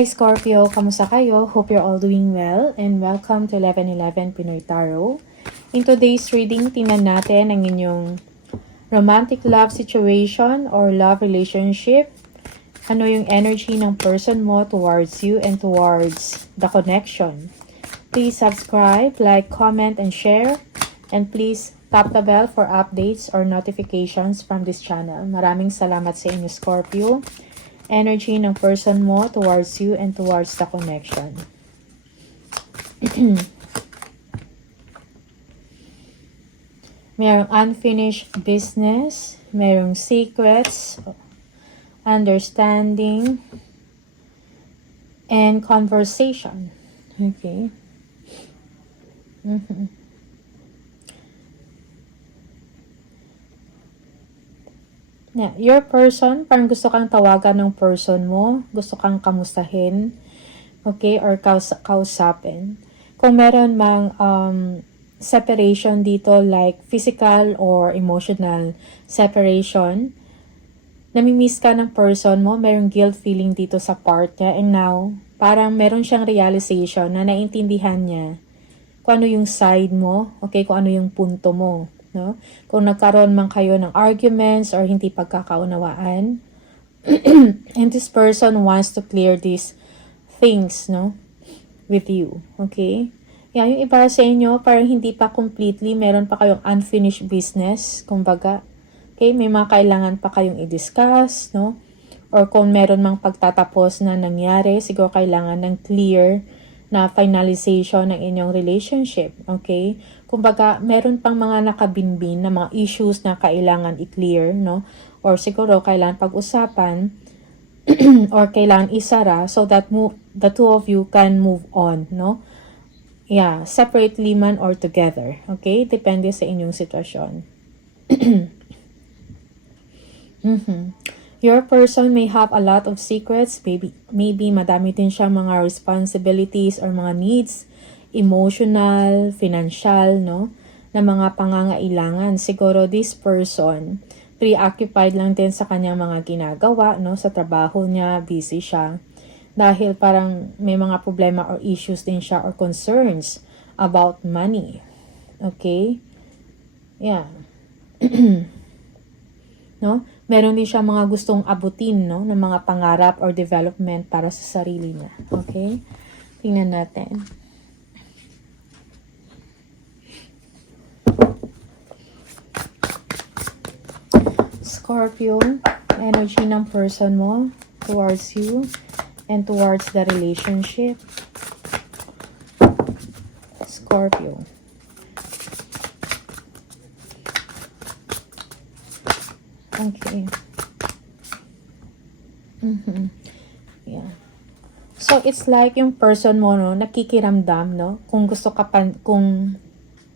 Hi Scorpio, kamusta kayo? Hope you're all doing well and welcome to 1111 Pinoy Tarot. In today's reading, tingnan natin ang inyong romantic love situation or love relationship. Ano yung energy ng person mo towards you and towards the connection. Please subscribe, like, comment, and share. And please tap the bell for updates or notifications from this channel. Maraming salamat sa inyo Scorpio. Energy ng person mo towards you and towards the connection. Mayroong unfinished business, mayroong secrets, understanding, and conversation. Okay. Yeah, your person, parang gusto kang tawagan ng person mo, gusto kang kamustahin, okay, or kausapin. Kung meron mang separation dito like physical or emotional separation, namimiss ka ng person mo, merong guilt feeling dito sa part niya, and now, parang meron siyang realization na naintindihan niya kung ano yung side mo, okay, kung ano yung punto mo. No? Kung nagkaroon man kayo ng arguments or hindi pagkakaunawaan, and this person wants to clear these things, no, with you, okay? Yan, yung iba sa inyo, parang hindi pa completely, meron pa kayong unfinished business, kumbaga, okay, may mga kailangan pa kayong i-discuss, no, or kung meron mang pagtatapos na nangyari, siguro kailangan ng clear na finalization ng inyong relationship, okay? Kumbaga, meron pang mga nakabinbin na mga issues na kailangan i-clear, no? Or siguro kailangan pag-usapan or kailangan isara so that the two of you can move on, no? Yeah, separately man or together, okay? Depende sa inyong sitwasyon. Your person may have a lot of secrets, maybe madami din siya mga responsibilities or mga needs, emotional, financial, no, na mga pangangailangan. Siguro this person, preoccupied lang din sa kanyang mga ginagawa, no, sa trabaho niya, busy siya. Dahil parang may mga problema or issues din siya or concerns about money. Okay? Yeah. No? Meron din siya mga gustong abutin, no, ng mga pangarap or development para sa sarili niya. Okay? Tingnan natin. Scorpio, energy ng person mo towards you and towards the relationship. Scorpio. Okay. Yeah. So, it's like yung person mo, no, nakikiramdam, no? Kung gusto ka pa, kung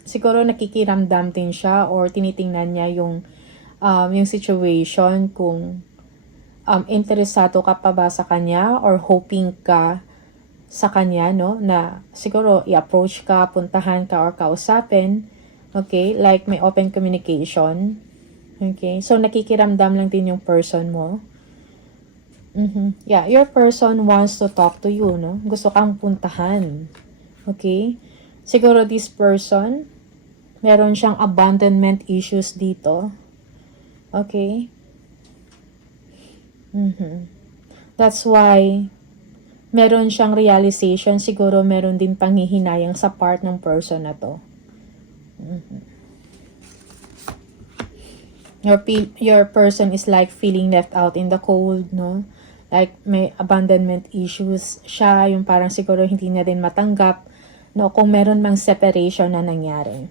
siguro nakikiramdam din siya or tinitingnan niya yung situation kung interesado ka pa ba sa kanya or hoping ka sa kanya, no? Na siguro i-approach ka, puntahan ka or kausapin. Okay? Like may open communication. Okay, so nakikiramdam lang din yung person mo. Yeah, your person wants to talk to you, no? Gusto kang puntahan. Okay? Siguro this person, meron siyang abandonment issues dito. Okay? That's why, meron siyang realization, siguro meron din panghihinayang sa part ng person na to. Your person is like feeling left out in the cold, no? Like may abandonment issues siya, yung parang siguro hindi na din matanggap, no? Kung meron mang separation na nangyari.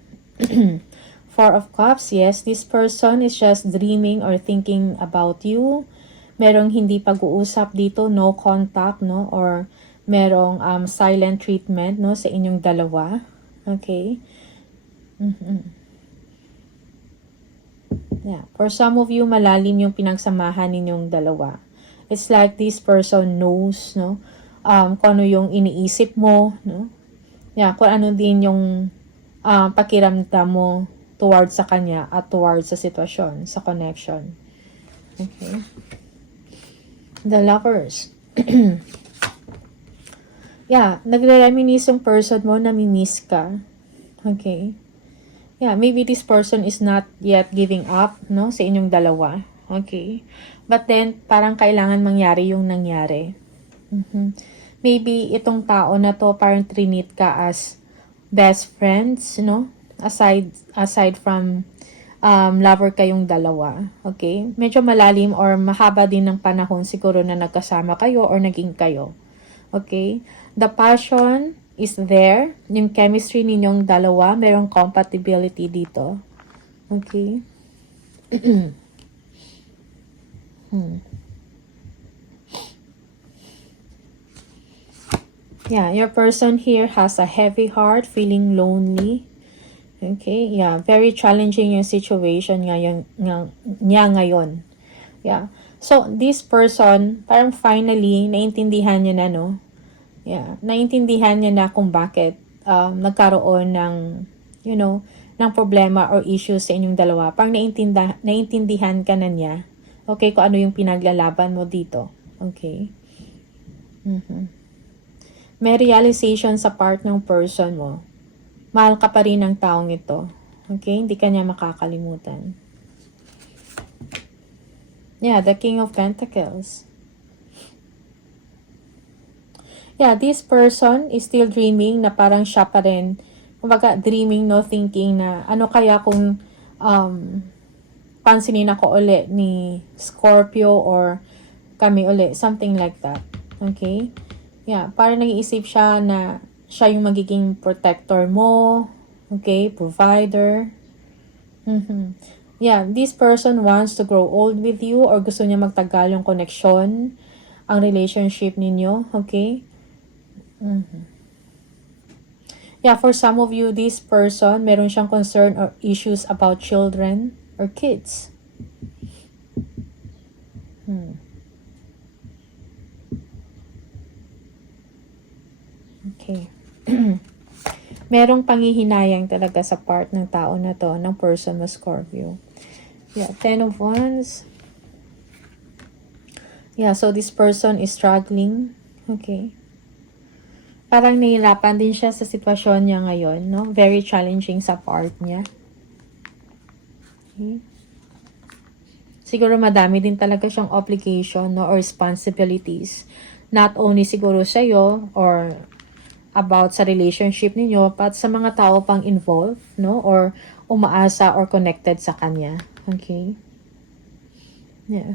Four of Cups, yes, this person is just dreaming or thinking about you. Merong hindi pag-uusap dito, no contact, no? Or merong silent treatment, no? Sa inyong dalawa. Okay? Yeah. For some of you, malalim yung pinagsamahan ninyong dalawa. It's like this person knows, no? Kung ano yung iniisip mo, no? Yeah, kung ano din yung pakiramdam mo towards sa kanya at towards sa sitwasyon, sa connection. Okay. The Lovers. Yeah, nagre-reminisce yung person mo, nami-miss ka. Okay. Yeah, maybe this person is not yet giving up, no, sa inyong dalawa. Okay. But then, parang kailangan mangyari yung nangyari. Maybe itong tao na to, parang trinit ka as best friends, no? Aside from lover kayong dalawa. Okay? Medyo malalim or mahaba din ng panahon siguro na nagkasama kayo or naging kayo. Okay? The passion is there. Yung chemistry ninyong dalawa, merong compatibility dito. Okay? Yeah, your person here has a heavy heart, feeling lonely. Okay, yeah, very challenging yung situation niya ngayon. Yeah. So, this person, parang finally, naintindihan niya na, no? Yeah, naintindihan niya na kung bakit nagkaroon ng, ng problema or issues sa inyong dalawa. Parang naintindihan ka na niya. Okay, kung ano yung pinaglalaban mo dito. Okay. May realization sa part ng person mo. Mahal ka pa rin ng taong ito. Okay? Hindi ka niya makakalimutan. Yeah, the King of Pentacles. Yeah, this person is still dreaming na parang siya pa rin. Kumbaga, dreaming, no thinking na ano kaya kung pansinin ako uli ni Scorpio or kami uli. Something like that. Okay? Yeah, parang nag-iisip siya na siya yung magiging protector mo, okay, provider. Yeah, this person wants to grow old with you or gusto niya magtagal yung connection, ang relationship ninyo, okay? Yeah, for some of you, this person, meron siyang concern or issues about children or kids. Okay. Merong panghihinayang talaga sa part ng tao na to, ng person mo, Scorpio. Yeah, 10 of Wands. Yeah, so this person is struggling. Okay. Parang nahihirapan din siya sa sitwasyon niya ngayon, no? Very challenging sa part niya. Okay. Siguro madami din talaga siyang obligation, no, or responsibilities. Not only siguro sa'yo or about sa relationship ninyo, but sa mga tao pang involved, no? Or umaasa or connected sa kanya. Okay? Yeah.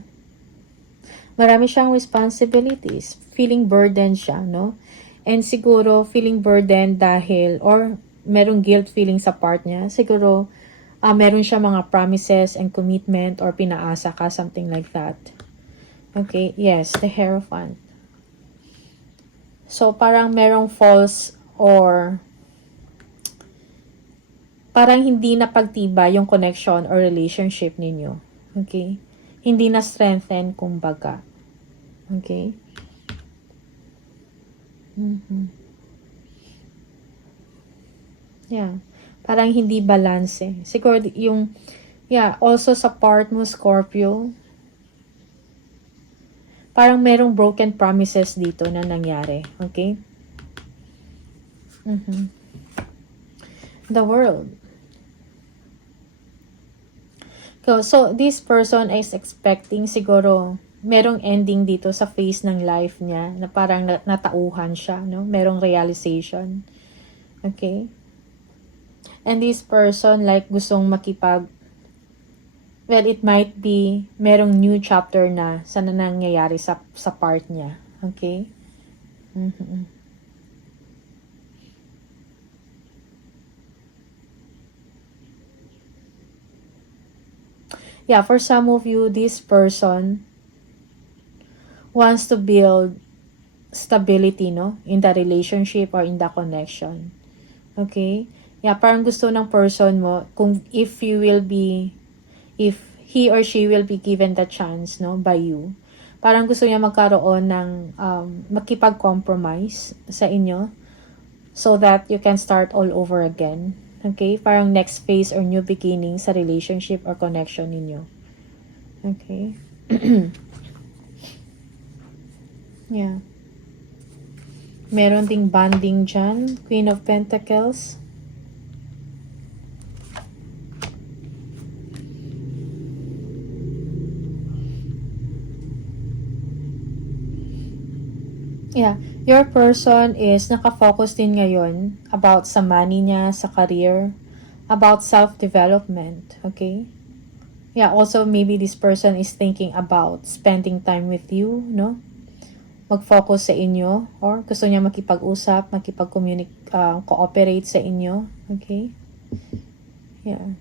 Marami siyang responsibilities. Feeling burdened siya, no? And siguro, feeling burdened dahil, or merong guilt feeling sa part niya. Siguro, meron siya mga promises and commitment or pinaasa ka, something like that. Okay? Yes, the Hierophant. So, parang merong false or parang hindi na pagtiba yung connection or relationship ninyo. Okay? Hindi na strengthen, kumbaga. Okay? Yeah. Parang hindi balance eh. Siguro yung, yeah, also sa part mo, Scorpio, parang merong broken promises dito na nangyari. Okay? The World. So, this person is expecting siguro merong ending dito sa phase ng life niya na parang natauhan siya, no? Merong realization. Okay? And this person like gustong well, it might be merong new chapter na sa nangyayari sa part niya. Okay? Yeah, for some of you, this person wants to build stability, no? In the relationship or in the connection. Okay? Yeah, parang gusto ng person mo, if he or she will be given the chance, no, by you. Parang gusto niya magkaroon ng makipag-compromise sa inyo so that you can start all over again. Okay? Parang next phase or new beginning sa relationship or connection ninyo. Okay? Yeah. Meron ding bonding dyan. Queen of Pentacles. Yeah, your person is nakafocus din ngayon about sa money niya, sa career, about self-development, okay? Yeah, also maybe this person is thinking about spending time with you, no? Mag-focus sa inyo, or gusto niya makipag-usap, cooperate sa inyo, okay? Yeah.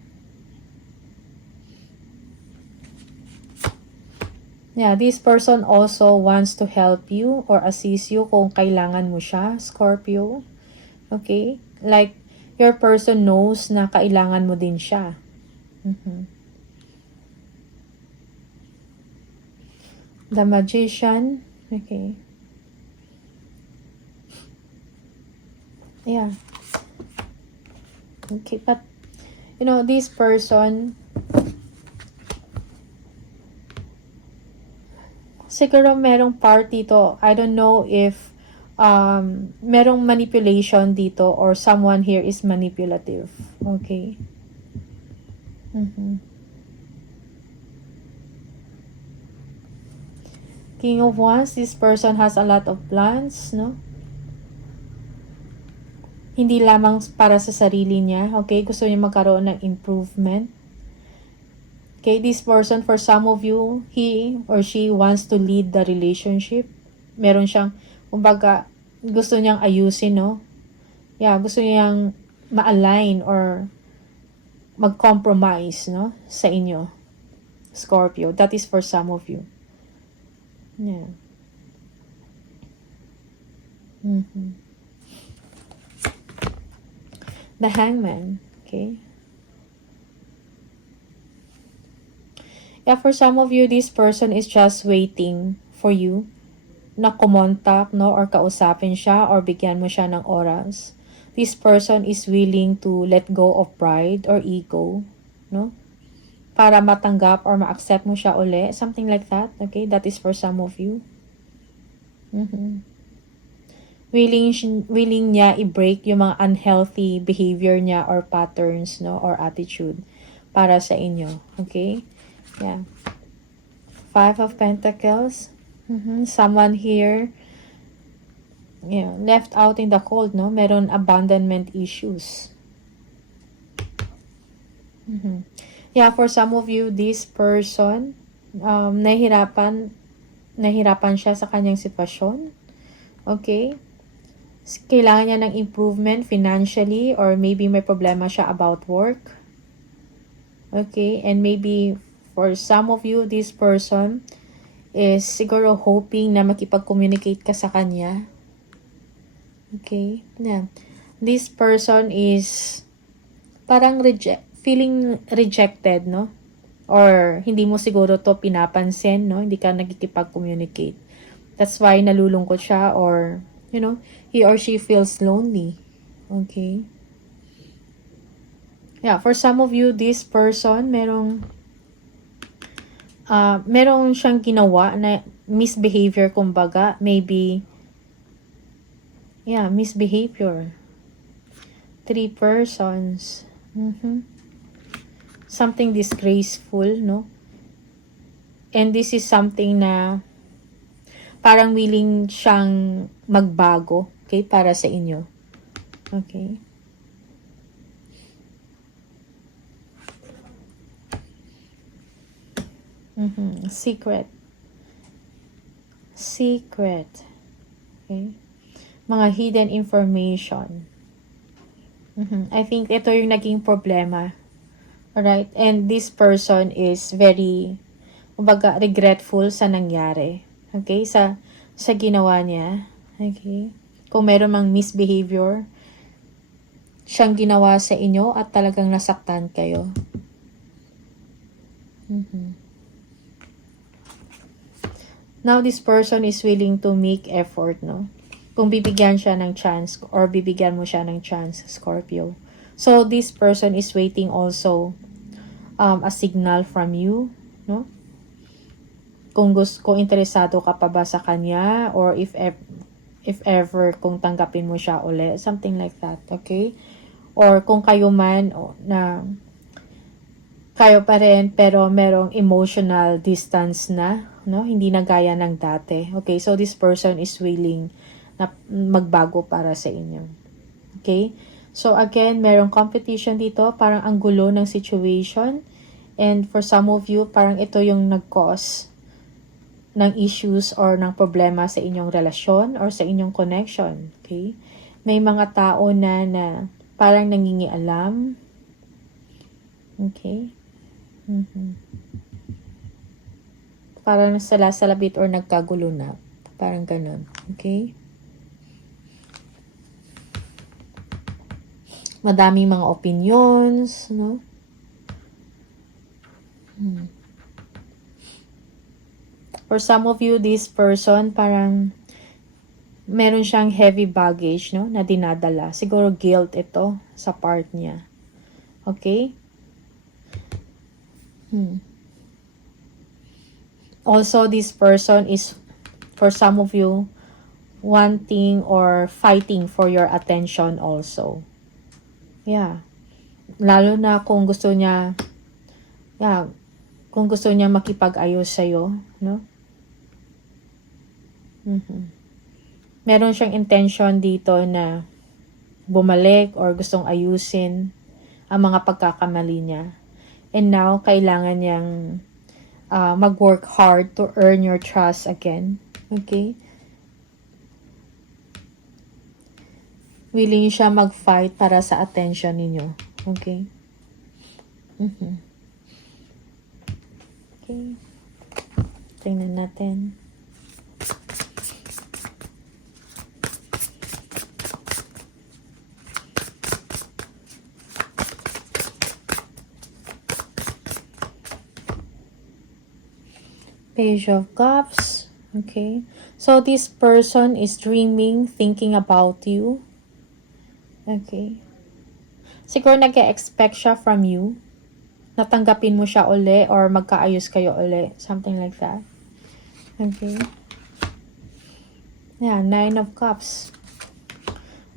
Yeah, this person also wants to help you or assist you kung kailangan mo siya, Scorpio. Okay? Like, your person knows na kailangan mo din siya. The Magician. Okay. Yeah. Okay, but, you know, this person, siguro merong part dito. I don't know if merong manipulation dito or someone here is manipulative. Okay. King of Wands, this person has a lot of plans, no? Hindi lamang para sa sarili niya, okay? Gusto niya magkaroon ng improvement. Okay, this person, for some of you, he or she wants to lead the relationship. Meron siyang, kumbaga, gusto niyang ayusin, no? Yeah, gusto niyang ma-align or mag-compromise, no? Sa inyo, Scorpio. That is for some of you. Yeah. The Hangman, okay? Yeah, for some of you, this person is just waiting for you na kumontak, no? Or kausapin siya or bigyan mo siya ng oras. This person is willing to let go of pride or ego, no? Para matanggap or ma-accept mo siya uli. Something like that, okay? That is for some of you. Willing niya i-break yung mga unhealthy behavior niya or patterns, no? Or attitude para sa inyo, okay? Yeah. 5 of Pentacles. Someone here, yeah, left out in the cold, no? Meron abandonment issues. Yeah, for some of you, this person, nahirapan siya sa kanyang sitwasyon. Okay? Kailangan niya ng improvement financially or maybe may problema siya about work. Okay? And maybe for some of you, this person is siguro hoping na makipag-communicate ka sa kanya. Okay? Yeah. This person is parang feeling rejected, no? Or hindi mo siguro to pinapansin, no? Hindi ka nagkikipag-communicate. That's why nalulungkot siya or, you know, he or she feels lonely. Okay? Yeah, for some of you, this person, merong siyang ginawa na misbehavior, kumbaga. Maybe, yeah, misbehavior. 3 persons. Something disgraceful, no? And this is something na parang willing siyang magbago, okay, para sa inyo. Okay? Secret. Okay? Mga hidden information. I think ito yung naging problema. Alright? And this person is very, kumbaga, regretful sa nangyari. Okay? Sa ginawa niya. Okay? Kung meron mang misbehavior, siyang ginawa sa inyo at talagang nasaktan kayo. Now, this person is willing to make effort, no? Kung bibigyan siya ng chance or bibigyan mo siya ng chance, Scorpio. So, this person is waiting also a signal from you, no? Kung interesado ka pa ba sa kanya or if if ever kung tanggapin mo siya uli, something like that, okay? Or kung kayo man na kayo pa rin pero merong emotional distance na, no? Hindi na gaya ng dati. Okay, so this person is willing na magbago para sa inyo. Okay? So again, merong competition dito, parang ang gulo ng situation. And for some of you, parang ito yung nag-cause ng issues or ng problema sa inyong relasyon or sa inyong connection. Okay? May mga tao na parang nangingialam. Okay? Parang salasalabit or nagkagulo na. Parang ganun. Okay? Madaming mga opinions, no? For some of you, this person, parang meron siyang heavy baggage, no, na dinadala. Siguro guilt ito sa part niya. Okay? Also, this person is, for some of you, wanting or fighting for your attention also. Yeah. Lalo na kung gusto niya, kung gusto niya makipag-ayos sa'yo, no? Meron siyang intention dito na bumalik or gustong ayusin ang mga pagkakamali niya. And now, kailangan niyang mag-work hard to earn your trust again. Okay? Willing siya mag-fight para sa attention ninyo. Okay? Okay. Tingnan natin. Page of Cups. Okay. So, this person is dreaming, thinking about you. Okay. Siguro nag-expect siya from you. Natanggapin mo siya uli or magkaayos kayo uli. Something like that. Okay. Yeah, 9 of Cups.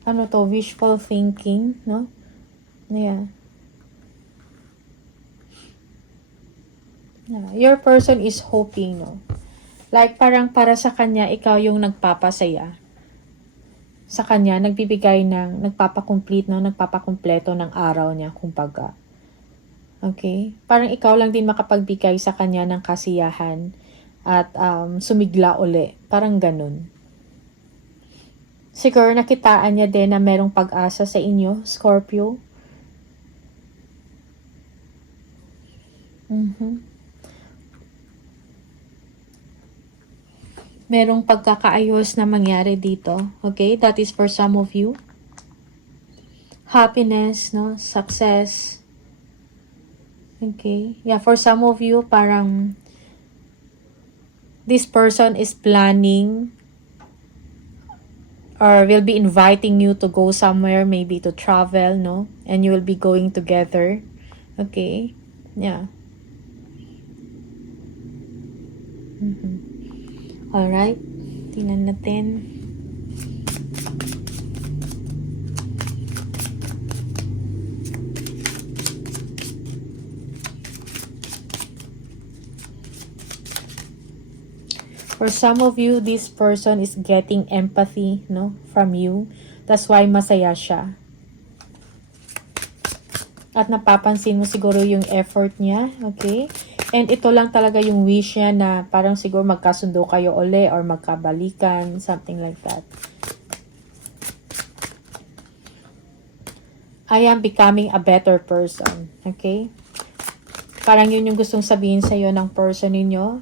Ano to? Wishful thinking, no? Yeah. Your person is hoping, no? Like, parang para sa kanya, ikaw yung nagpapasaya. Sa kanya, nagpapakomplete, no? Nagpapakumpleto ng araw niya, kumbaga. Okay? Parang ikaw lang din makapagbigay sa kanya ng kasiyahan at sumigla uli. Parang ganun. Siguro nakitaan niya din na merong pag-asa sa inyo, Scorpio. Merong pagkakaayos na mangyari dito. Okay? That is for some of you. Happiness, no? Success. Okay? Yeah, for some of you, parang this person is planning or will be inviting you to go somewhere, maybe to travel, no? And you will be going together. Okay? Yeah. Alright, tingnan natin. For some of you, this person is getting empathy, no, from you. That's why masaya siya. At napapansin mo siguro yung effort niya, okay? And ito lang talaga yung wish niya na parang siguro magkasundo kayo uli or magkabalikan, something like that. I am becoming a better person. Okay? Parang yun yung gustong sabihin sa'yo ng person ninyo.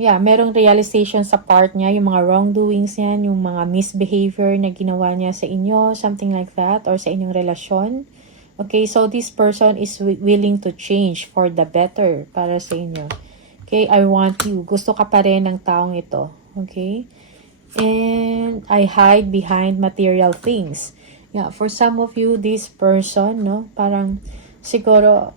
Yeah, merong realization sa part niya, yung mga wrongdoings niya, yung mga misbehavior na ginawa niya sa inyo, something like that, or sa inyong relasyon. Okay, so this person is willing to change for the better para sa inyo. Okay, I want you. Gusto ka pa rin ng taong ito. Okay? And I hide behind material things. Yeah, for some of you, this person, no, parang siguro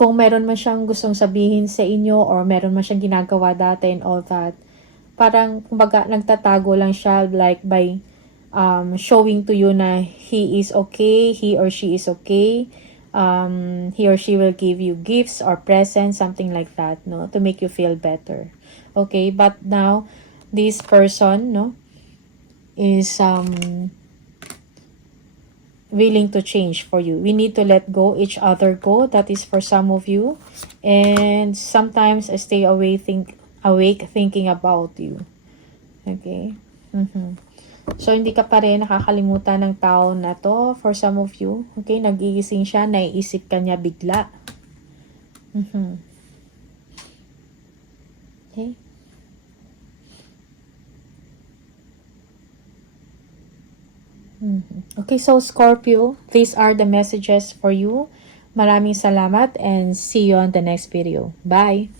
kung meron man siyang gustong sabihin sa inyo or meron man siyang ginagawa dati and all that, parang kumbaga nagtatago lang siya like by showing to you na he is okay, he or she is okay. He or she will give you gifts or presents, something like that, no, to make you feel better. Okay, but now this person, no, is willing to change for you. We need to let go each other go. That is for some of you. And sometimes I stay awake thinking about you. Okay? So, hindi ka pa rin nakakalimutan ng tao na to for some of you. Okay? Nagigising siya, naiisip ka niya bigla. Okay? Okay, so Scorpio, these are the messages for you. Maraming salamat and see you on the next video. Bye!